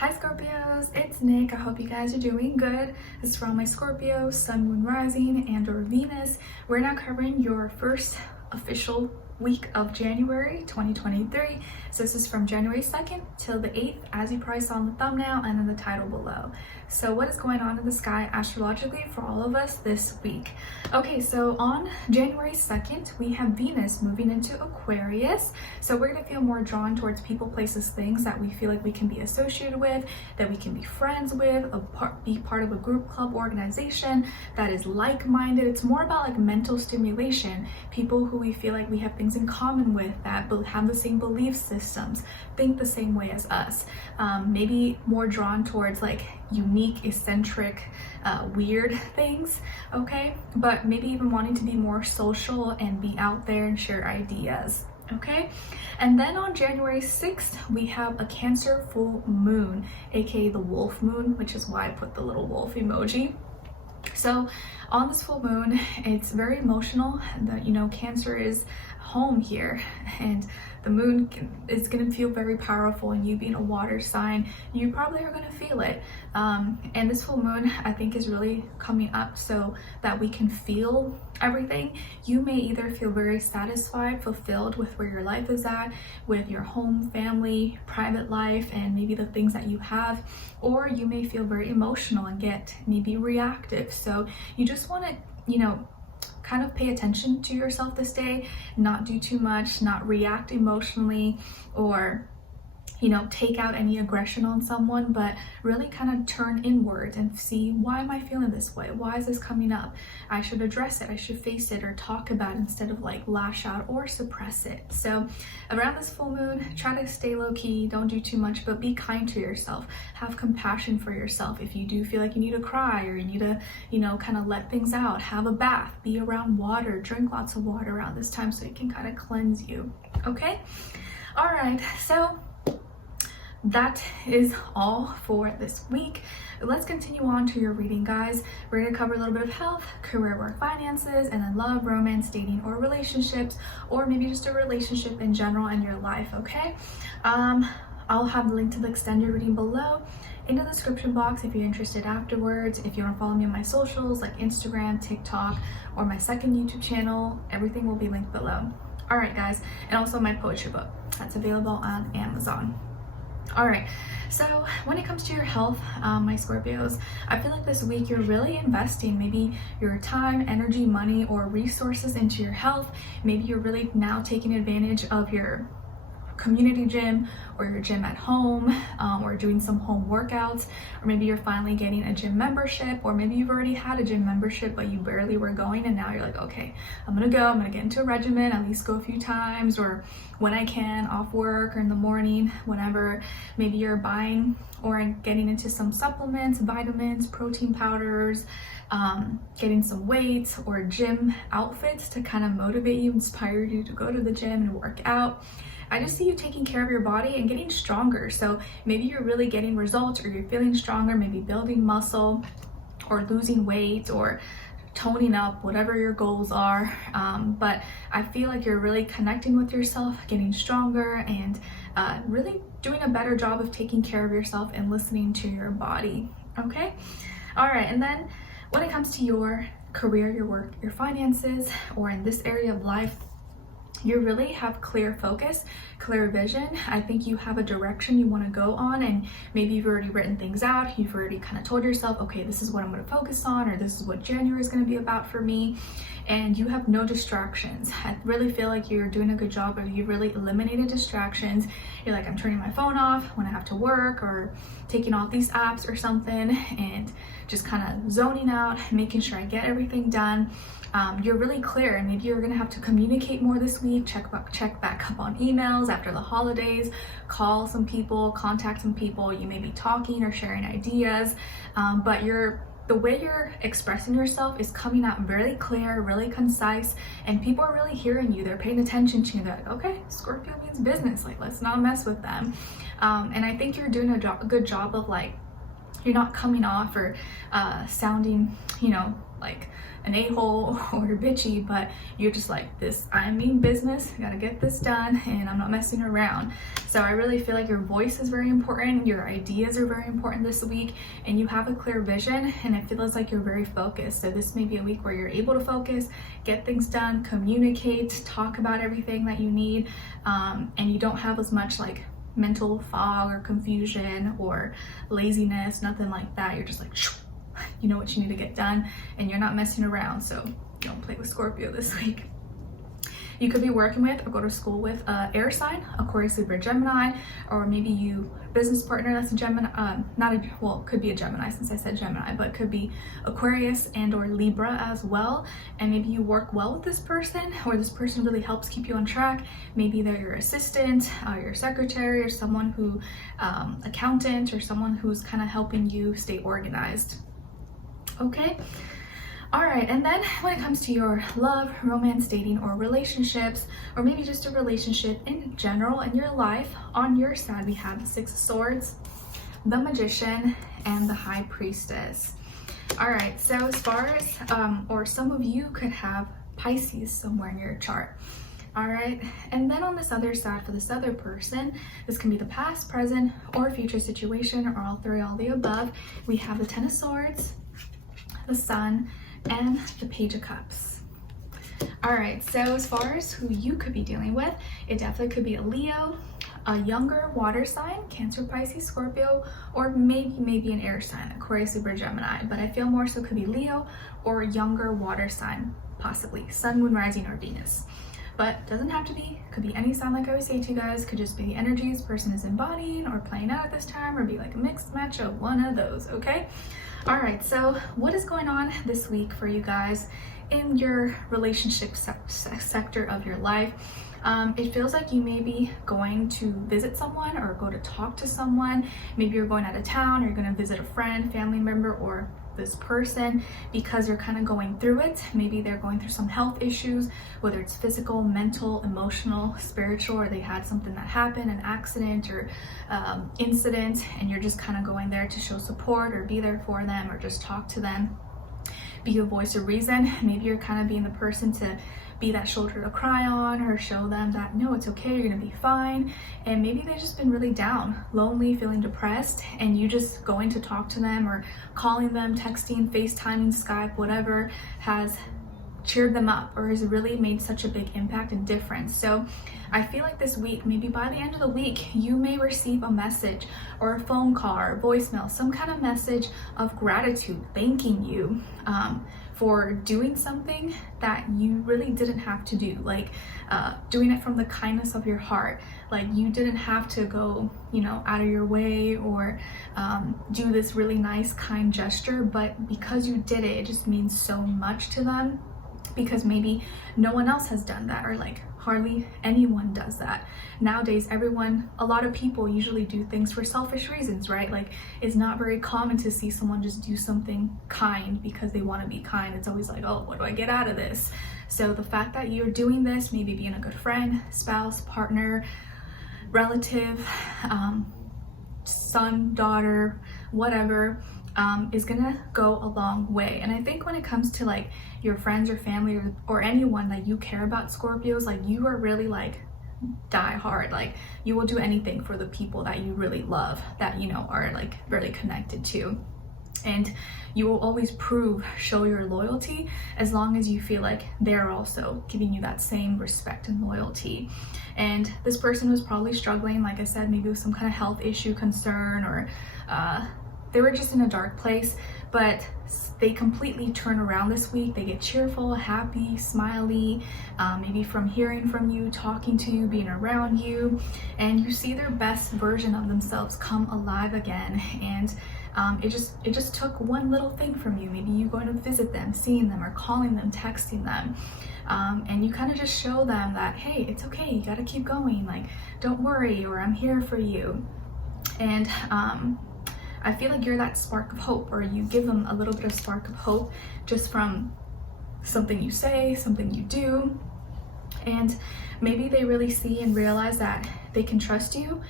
Hi Scorpios, it's Nick. I hope you guys are doing good. This is for all my Scorpio, Sun, Moon, Rising, and or Venus. We're now covering your first official week of January 2023. So this is from January 2nd till the 8th, as you probably saw in the thumbnail and in the title below. So what is going on in the sky astrologically for all of us this week? Okay, so on January 2nd, we have Venus moving into Aquarius. So we're going to feel more drawn towards people, places, things that we feel like we can be associated with, that we can be friends with, be part of a group, club, organization that is like-minded. It's more about like mental stimulation, people who we feel like we have things in common with, that have the same belief systems, think the same way as us. Maybe more drawn towards like unique, eccentric, weird things, okay? But maybe even wanting to be more social and be out there and share ideas, okay? And then on January 6th, we have a Cancer full moon, aka the wolf moon, which is why I put the little wolf emoji. So on this full moon, it's very emotional. Cancer is home here, and the moon is going to feel very powerful, and you being a water sign, you probably are going to feel it. And this full moon, I think, is really coming up so that we can feel everything. You may either feel very satisfied, fulfilled with where your life is at, with your home, family, private life, and maybe the things that you have, or you may feel very emotional and get maybe reactive. So you just want to, kind of pay attention to yourself this day, not do too much, not react emotionally, or take out any aggression on someone, but really kind of turn inwards and see, why am I feeling this way? Why is this coming up? I should address it, I should face it, or talk about it instead of like lash out or suppress it. So around this full moon, try to stay low key, don't do too much, but be kind to yourself. Have compassion for yourself. If you do feel like you need to cry, or you need to, kind of let things out, have a bath, be around water, drink lots of water around this time so it can kind of cleanse you, okay? All right, so that is all for this week. Let's continue on to your reading, guys. We're going to cover a little bit of health, career, work, finances, and then love, romance, dating, or relationships, or maybe just a relationship in general in your life, okay? I'll have the link to the extended reading below in the description box if you're interested afterwards. If you want to follow me on my socials like Instagram, TikTok, or my second YouTube channel, everything will be linked below. All right, guys, and also my poetry book that's available on Amazon. All right, so when it comes to your health, my Scorpios, I feel like this week you're really investing maybe your time, energy, money, or resources into your health. Maybe you're really now taking advantage of your community gym or your gym at home, or doing some home workouts, or maybe you're finally getting a gym membership, or maybe you've already had a gym membership but you barely were going, and now you're like, okay, I'm gonna get into a regimen, at least go a few times, or when I can, off work or in the morning, whenever. Maybe you're buying or getting into some supplements, vitamins, protein powders, getting some weights or gym outfits to kind of motivate you, inspire you to go to the gym and work out. I just see you taking care of your body and getting stronger. So maybe you're really getting results, or you're feeling stronger, maybe building muscle or losing weight or toning up, whatever your goals are. But I feel like you're really connecting with yourself, getting stronger, and really doing a better job of taking care of yourself and listening to your body, okay? All right, and then when it comes to your career, your work, your finances, or in this area of life, you really have clear focus, clear vision. I think you have a direction you want to go on, and maybe you've already written things out. You've already kind of told yourself, okay, this is what I'm going to focus on, or this is what January is going to be about for me. And you have no distractions. I really feel like you're doing a good job of, you really eliminated distractions. You're like, I'm turning my phone off when I have to work, or taking off these apps or something, and just kind of zoning out, making sure I get everything done. You're really clear, and maybe you're gonna have to communicate more this week, check back up on emails after the holidays, call some people, contact some people. You may be talking or sharing ideas, but the way you're expressing yourself is coming out really clear, really concise, and people are really hearing you. They're paying attention to you. They're like, okay, Scorpio means business, like let's not mess with them. And I think you're doing a good job of like you're not coming off or sounding, like an a-hole or bitchy, but you're just like this, I mean business, I gotta get this done and I'm not messing around. So I really feel like your voice is very important, your ideas are very important this week, and you have a clear vision, and it feels like you're very focused. So this may be a week where you're able to focus, get things done, communicate, talk about everything that you need, and you don't have as much like mental fog or confusion or laziness, nothing like that. You're just like, you know what you need to get done, and you're not messing around. So don't play with Scorpio this week. You could be working with or go to school with an air sign, Aquarius, Libra, Gemini, or maybe you business partner that's a Gemini, could be a Gemini since I said Gemini, but could be Aquarius and or Libra as well. And maybe you work well with this person, or this person really helps keep you on track. Maybe they're your assistant, your secretary, or someone who, accountant, or someone who's kind of helping you stay organized. Okay. All right, and then when it comes to your love, romance, dating, or relationships, or maybe just a relationship in general in your life, on your side we have the Six of Swords, the Magician, and the High Priestess. All right, so as far as, or some of you could have Pisces somewhere in your chart. All right, and then on this other side, for this other person, this can be the past, present, or future situation, or all three, all the above. We have the Ten of Swords, the Sun, and the Page of Cups. All right, so as far as who you could be dealing with, it definitely could be a Leo, a younger water sign, Cancer, Pisces, Scorpio, or maybe an air sign, Aquarius, Libra, Gemini. But I feel more so could be Leo or younger water sign, possibly Sun, Moon, Rising, or Venus. But doesn't have to be, could be any sign, like I always say to you guys, could just be the energies person is embodying or playing out at this time, or be like a mixed match of one of those, okay? All right, so what is going on this week for you guys in your relationship sector of your life? It feels like you may be going to visit someone or go to talk to someone. Maybe you're going out of town, or you're going to visit a friend, family member, or this person because you're kind of going through it. Maybe they're going through some health issues, whether it's physical, mental, emotional, spiritual, or they had something that happened, an accident or incident, and you're just kind of going there to show support or be there for them or just talk to them, be a voice of reason. Maybe you're kind of being the person to be that shoulder to cry on, or show them that no, it's okay, you're gonna be fine. And maybe they've just been really down, lonely, feeling depressed, and you just going to talk to them or calling them, texting, FaceTiming, Skype, whatever has cheered them up or has really made such a big impact and difference. So I feel like this week, maybe by the end of the week, you may receive a message or a phone call or voicemail, some kind of message of gratitude, thanking you for doing something that you really didn't have to do, like doing it from the kindness of your heart. Like you didn't have to go, out of your way or do this really nice, kind gesture, but because you did it, it just means so much to them, because maybe no one else has done that, or like hardly anyone does that. Nowadays, a lot of people usually do things for selfish reasons, right? Like it's not very common to see someone just do something kind because they want to be kind. It's always like, oh, what do I get out of this? So the fact that you're doing this, maybe being a good friend, spouse, partner, relative, son, daughter, whatever, is gonna go a long way. And I think when it comes to like your friends or family or anyone that you care about, Scorpios, like you are really like die hard. Like you will do anything for the people that you really love, that are like really connected to. And you will always show your loyalty as long as you feel like they're also giving you that same respect and loyalty. And this person was probably struggling, like I said, maybe with some kind of health issue, concern, or they were just in a dark place, but they completely turn around this week. They get cheerful, happy, smiley, maybe from hearing from you, talking to you, being around you, and you see their best version of themselves come alive again. And it just took one little thing from you, maybe you going to visit them, seeing them, or calling them, texting them, and you kind of just show them that, hey, it's okay, you got to keep going, like don't worry, or I'm here for you. And I feel like you're that spark of hope, or you give them a little bit of spark of hope just from something you say, something you do. And maybe they really see and realize that they can trust you.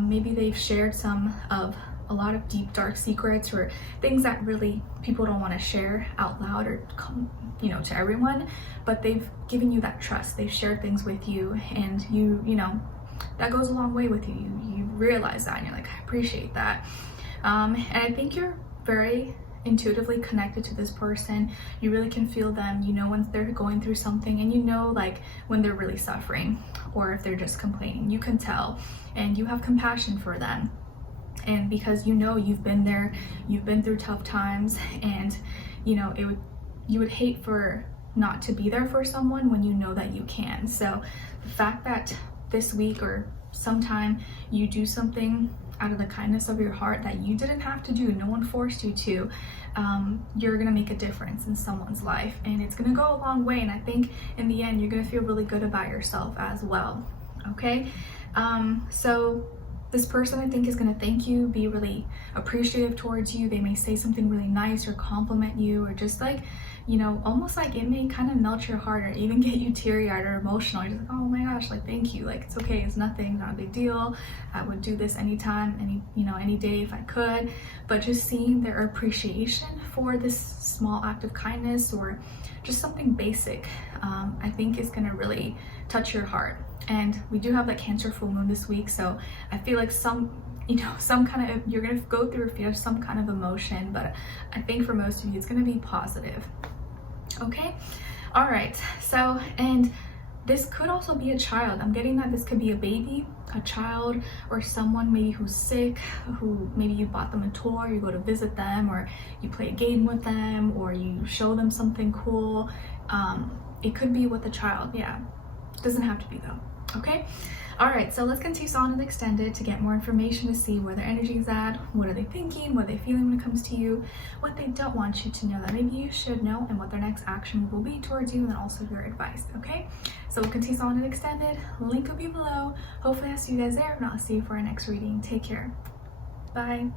Maybe they've shared some of a lot of deep dark secrets or things that really people don't want to share out loud or to everyone, but they've given you that trust. They've shared things with you, and you know that goes a long way with you. You realize that, and you're like, I appreciate that. And I think you're very intuitively connected to this person. You really can feel them. You know when they're going through something, and you know like when they're really suffering or if they're just complaining. You can tell, and you have compassion for them. And because you know you've been there, you've been through tough times, and you would hate for not to be there for someone when you know that you can. So the fact that this week or sometime you do something out of the kindness of your heart that you didn't have to do, no one forced you to, you're gonna make a difference in someone's life, and it's gonna go a long way. And I think in the end you're gonna feel really good about yourself as well. Okay, so this person I think is going to thank you, be really appreciative towards you. They may say something really nice or compliment you, or just like, almost like it may kind of melt your heart or even get you teary-eyed or emotional. You're just like, oh my gosh, like thank you, like it's okay, it's nothing, not a big deal. I would do this anytime, any day if I could. But just seeing their appreciation for this small act of kindness or just something basic, I think is going to really touch your heart. And we do have that Cancer full moon this week, so I feel like some kind of, you're gonna go through if you have some kind of emotion, but I think for most of you it's gonna be positive. Okay, all right. So, and this could also be a child. I'm getting that this could be a baby, a child, or someone maybe who's sick, who maybe you bought them a toy, you go to visit them, or you play a game with them, or you show them something cool. It could be with a child, yeah. Doesn't have to be though. Okay, all right, so let's continue on and extended to get more information, to see where their energy is at, what are they thinking, what are they feeling when it comes to you, what they don't want you to know that maybe you should know, and what their next action will be towards you, and also your advice. Okay, so we'll continue on and extended. Link will be below. Hopefully I'll see you guys there, and I'll see you for our next reading. Take care. Bye.